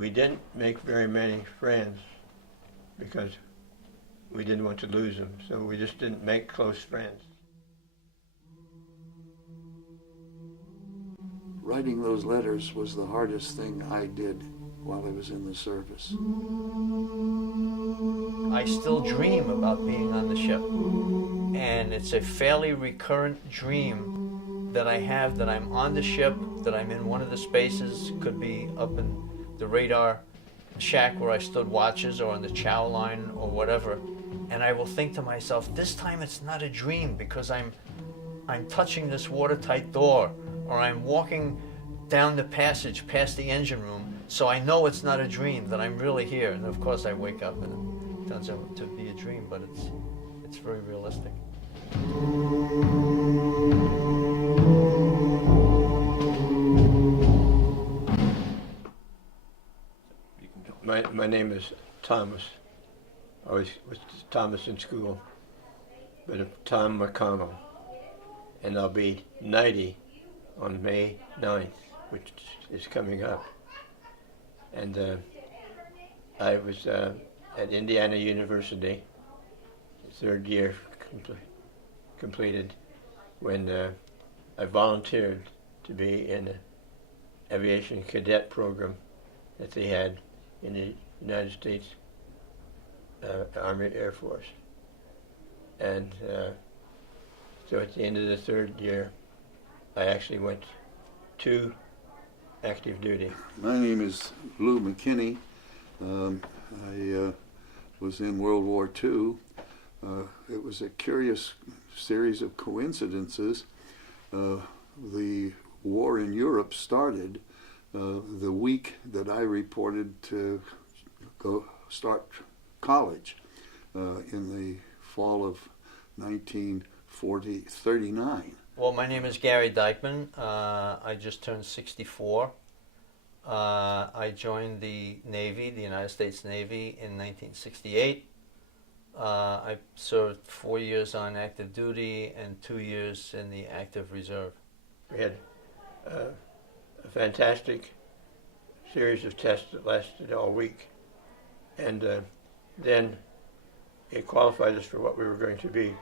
we didn't make very many friends because we didn't want to lose them, so we just didn't make close friends. Writing those letters was the hardest thing I did while I was in the service. I still dream about being on the ship, and it's a fairly recurrent dream that I have, that I'm on the ship, that I'm in one of the spaces, could be up in the radar shack where I stood watches or on the chow line or whatever, and I will think to myself, this time it's not a dream because I'm touching this watertight door, or I'm walking down the passage past the engine room, so I know it's not a dream, that I'm really here. And of course I wake up and it turns out to be a dream, but it's very realistic. My name is Thomas. I was Thomas in school, but I'm Tom McConnell, and I'll be 90 on May 9th, which is coming up. And I was at Indiana University, third year completed, when I volunteered to be in the aviation cadet program that they had in the United States Army Air Force. And so at the end of the third year, I actually went to active duty. My name is Lou McKinney. I was in World War II. It was a curious series of coincidences. The war in Europe started the week that I reported to go start college in the fall of 1939. Well, my name is Gary Dykeman. I just turned 64. I joined the Navy, the United States Navy, in 1968. I served 4 years on active duty and 2 years in the active reserve. We had a fantastic series of tests that lasted all week, and then it qualified us for what we were going to be.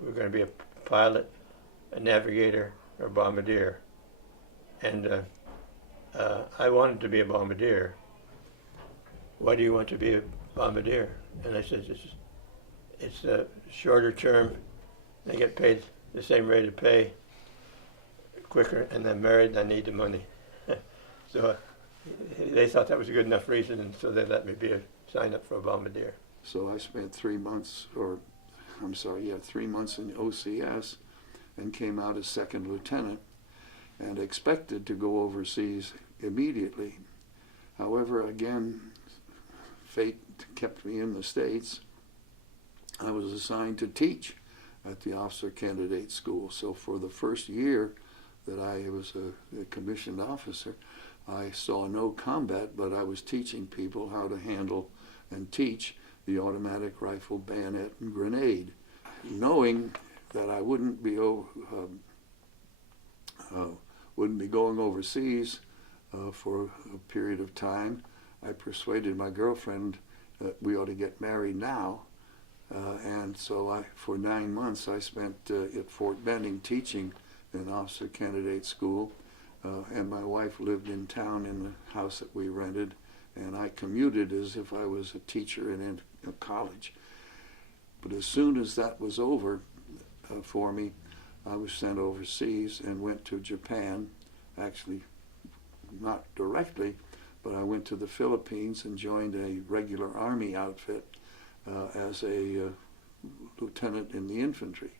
We were going to be a pilot, a navigator, or bombardier. And I wanted to be a bombardier. Why do you want to be a bombardier? And I said, it's a shorter term, they get paid the same rate of pay, quicker, and I'm married and I need the money. So they thought that was a good enough reason, and so they let me sign up for a bombardier. So I spent 3 months, 3 months in OCS, and came out as second lieutenant and expected to go overseas immediately. However, again, fate kept me in the States. I was assigned to teach at the Officer Candidate School. So for the first year that I was a commissioned officer, I saw no combat, but I was teaching people how to handle and teach the automatic rifle, bayonet, and grenade. Knowing that I wouldn't be going overseas for a period of time, I persuaded my girlfriend that we ought to get married now. And so for 9 months, I spent at Fort Benning teaching in Officer Candidate School, and my wife lived in town in the house that we rented, and I commuted as if I was a teacher in a college. But as soon as that was over for me, I was sent overseas and went to Japan. Actually, not directly, but I went to the Philippines and joined a regular Army outfit as a lieutenant in the infantry.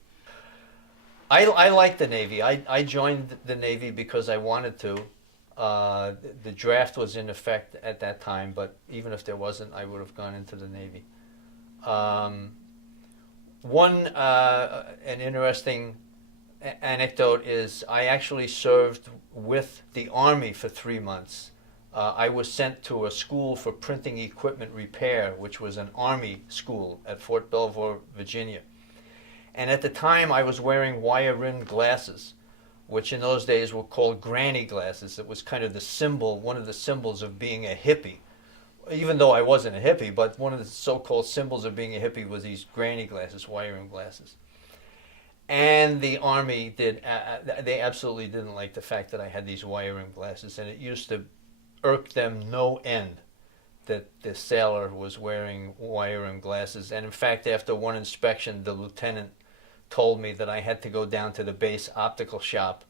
I like the Navy. I joined the Navy because I wanted to. The draft was in effect at that time, but even if there wasn't, I would have gone into the Navy. An interesting anecdote is I actually served with the Army for 3 months. I was sent to a school for printing equipment repair, which was an Army school at Fort Belvoir, Virginia. And at the time, I was wearing wire-rimmed glasses, which in those days were called granny glasses. It was kind of the symbol, one of the symbols of being a hippie. Even though I wasn't a hippie, but one of the so-called symbols of being a hippie was these granny glasses, wire-rim glasses. And the Army they absolutely didn't like the fact that I had these wire-rim glasses, and it used to irk them no end that the sailor was wearing wire-rim glasses. And in fact, after one inspection, the lieutenant told me that I had to go down to the base optical shop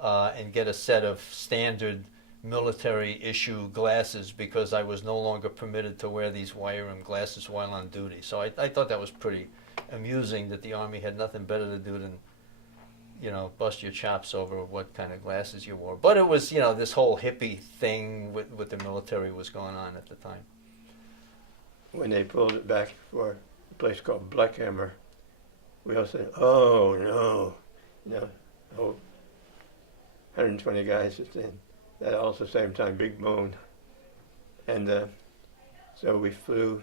and get a set of standard military issue glasses, because I was no longer permitted to wear these wire-rim glasses while on duty. So I thought that was pretty amusing, that the Army had nothing better to do than, you know, bust your chops over what kind of glasses you wore. But it was, you know, this whole hippie thing with the military was going on at the time. When they pulled it back for a place called Blackhammer, we all said, "Oh no," you know, the whole 120 guys at the end. That all at the same time, big moan. And so we flew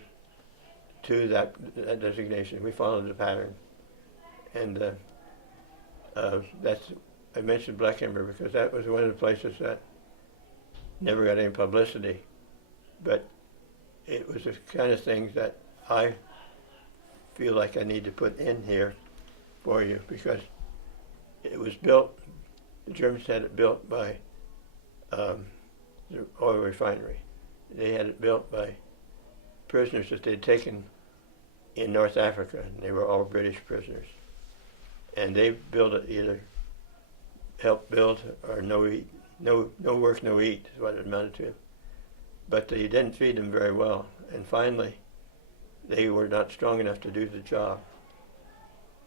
to that designation. We followed the pattern. And I mentioned Blackhammer because that was one of the places that never got any publicity. But it was the kind of things that I feel like I need to put in here for you, because it was built, the Germans had it built by the oil refinery. They had it built by prisoners that they'd taken in North Africa, and they were all British prisoners. And they built it, either help build or no eat, no work, no eat is what it amounted to. But they didn't feed them very well, and finally they were not strong enough to do the job,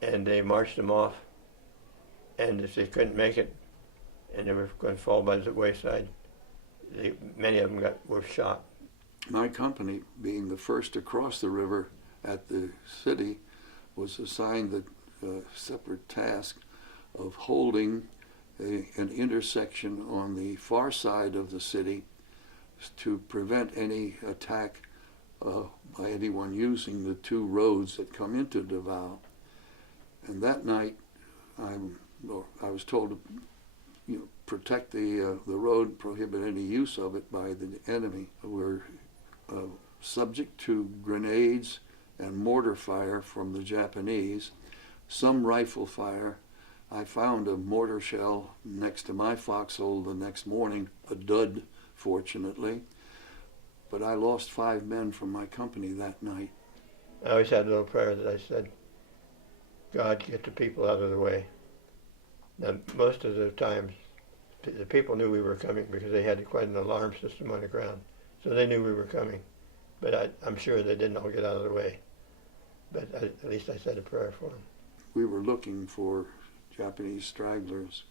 and they marched them off. And if they couldn't make it, and they were going to fall by the wayside, many of them were shot. My company, being the first to cross the river at the city, was assigned the separate task of holding an intersection on the far side of the city to prevent any attack by anyone using the two roads that come into Davao. And that night, I was told to, you know, protect the road, prohibit any use of it by the enemy. We're subject to grenades and mortar fire from the Japanese, some rifle fire. I found a mortar shell next to my foxhole the next morning, a dud, fortunately. But I lost 5 men from my company that night. I always had a little prayer that I said, "God, get the people out of the way." Now, most of the times, the people knew we were coming because they had quite an alarm system on the ground. So they knew we were coming. But I'm sure they didn't all get out of the way. But at least I said a prayer for them. We were looking for Japanese stragglers.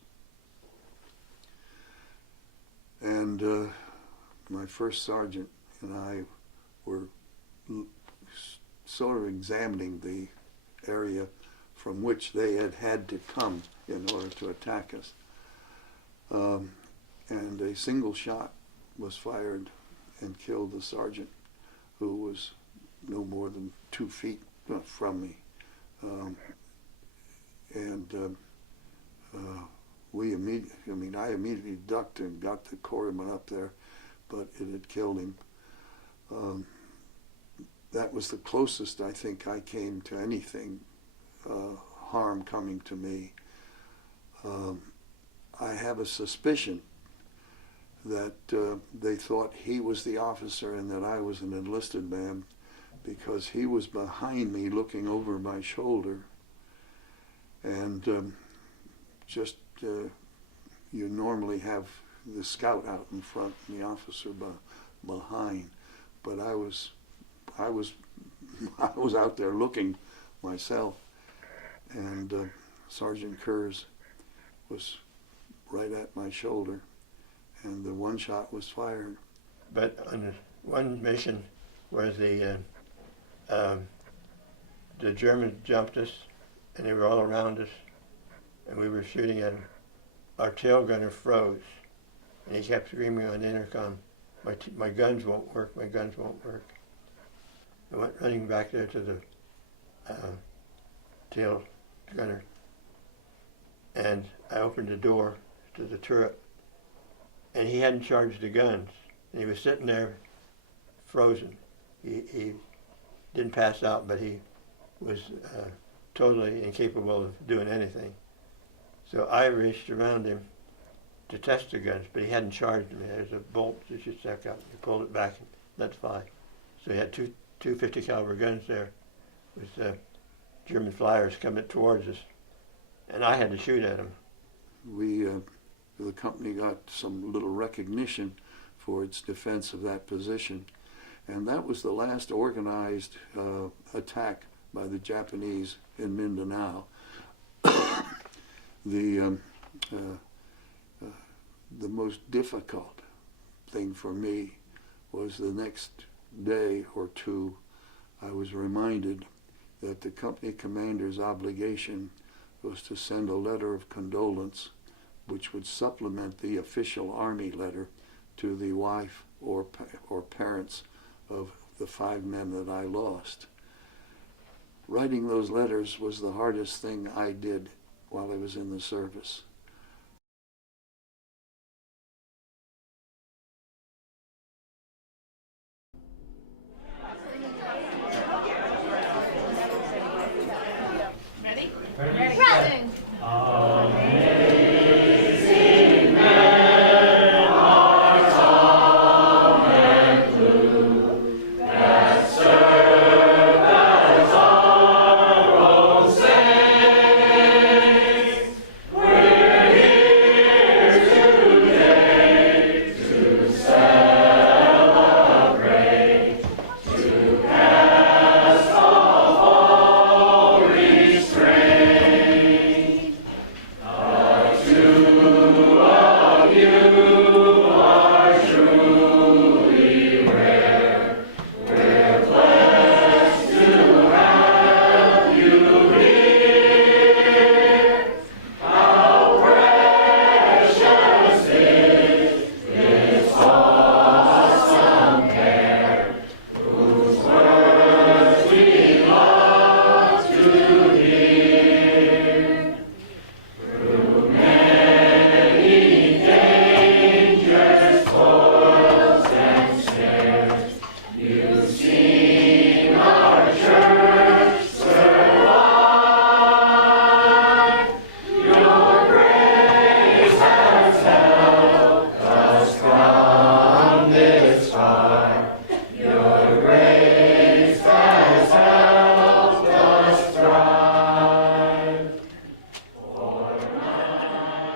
And my first sergeant and I were sort of examining the area from which they had to come in order to attack us. And a single shot was fired and killed the sergeant, who was no more than 2 feet from me. I immediately ducked and got the corpsman up there, but it had killed him. That was the closest I think I came to anything, harm coming to me. I have a suspicion that they thought he was the officer and that I was an enlisted man, because he was behind me looking over my shoulder. And you normally have the scout out in front and the officer behind, but I was out there looking myself, and Sergeant Kurz was right at my shoulder, and the one shot was fired. But on one mission where the Germans jumped us, and they were all around us, and we were shooting at them, our tail gunner froze, and he kept screaming on the intercom, my guns won't work, my guns won't work. I went running back there to the tail gunner, and I I opened the door to the turret, and he hadn't charged the guns. And he was sitting there frozen. He didn't pass out, but he was totally incapable of doing anything. So I reached around him to test the guns, but he hadn't charged them. There's a bolt that you stuck out. You pulled it back and let fly. So he had two 50 caliber guns there with German flyers coming towards us, and I had to shoot at them. The company got some little recognition for its defense of that position, and that was the last organized attack by the Japanese in Mindanao. The most difficult thing for me was the next day or two, I was reminded that the company commander's obligation was to send a letter of condolence which would supplement the official Army letter to the wife or parents of the 5 men that I lost. Writing those letters was the hardest thing I did while I was in the service. Present.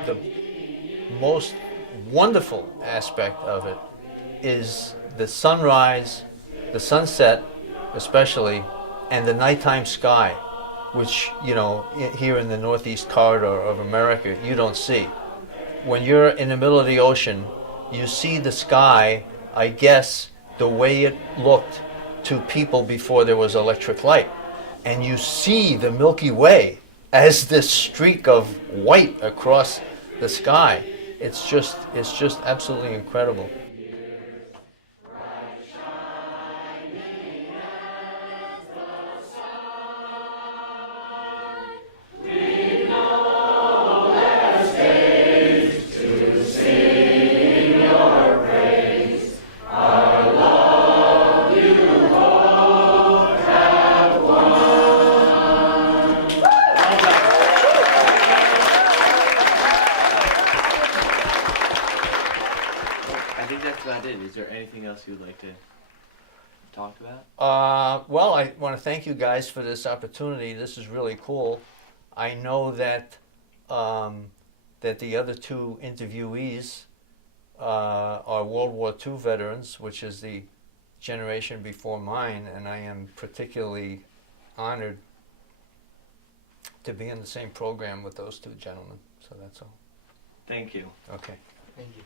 The most wonderful aspect of it is the sunrise, the sunset especially, and the nighttime sky, which, you know, here in the northeast corridor of America, you don't see. When you're in the middle of the ocean, you see the sky, I guess, the way it looked to people before there was electric light. And you see the Milky Way as this streak of white across the sky. It's just absolutely incredible. Is there anything else you'd like to talk about? Well, I want to thank you guys for this opportunity. This is really cool. I know that that the other two interviewees are World War II veterans, which is the generation before mine, and I am particularly honored to be in the same program with those two gentlemen. So that's all. Thank you. Okay. Thank you.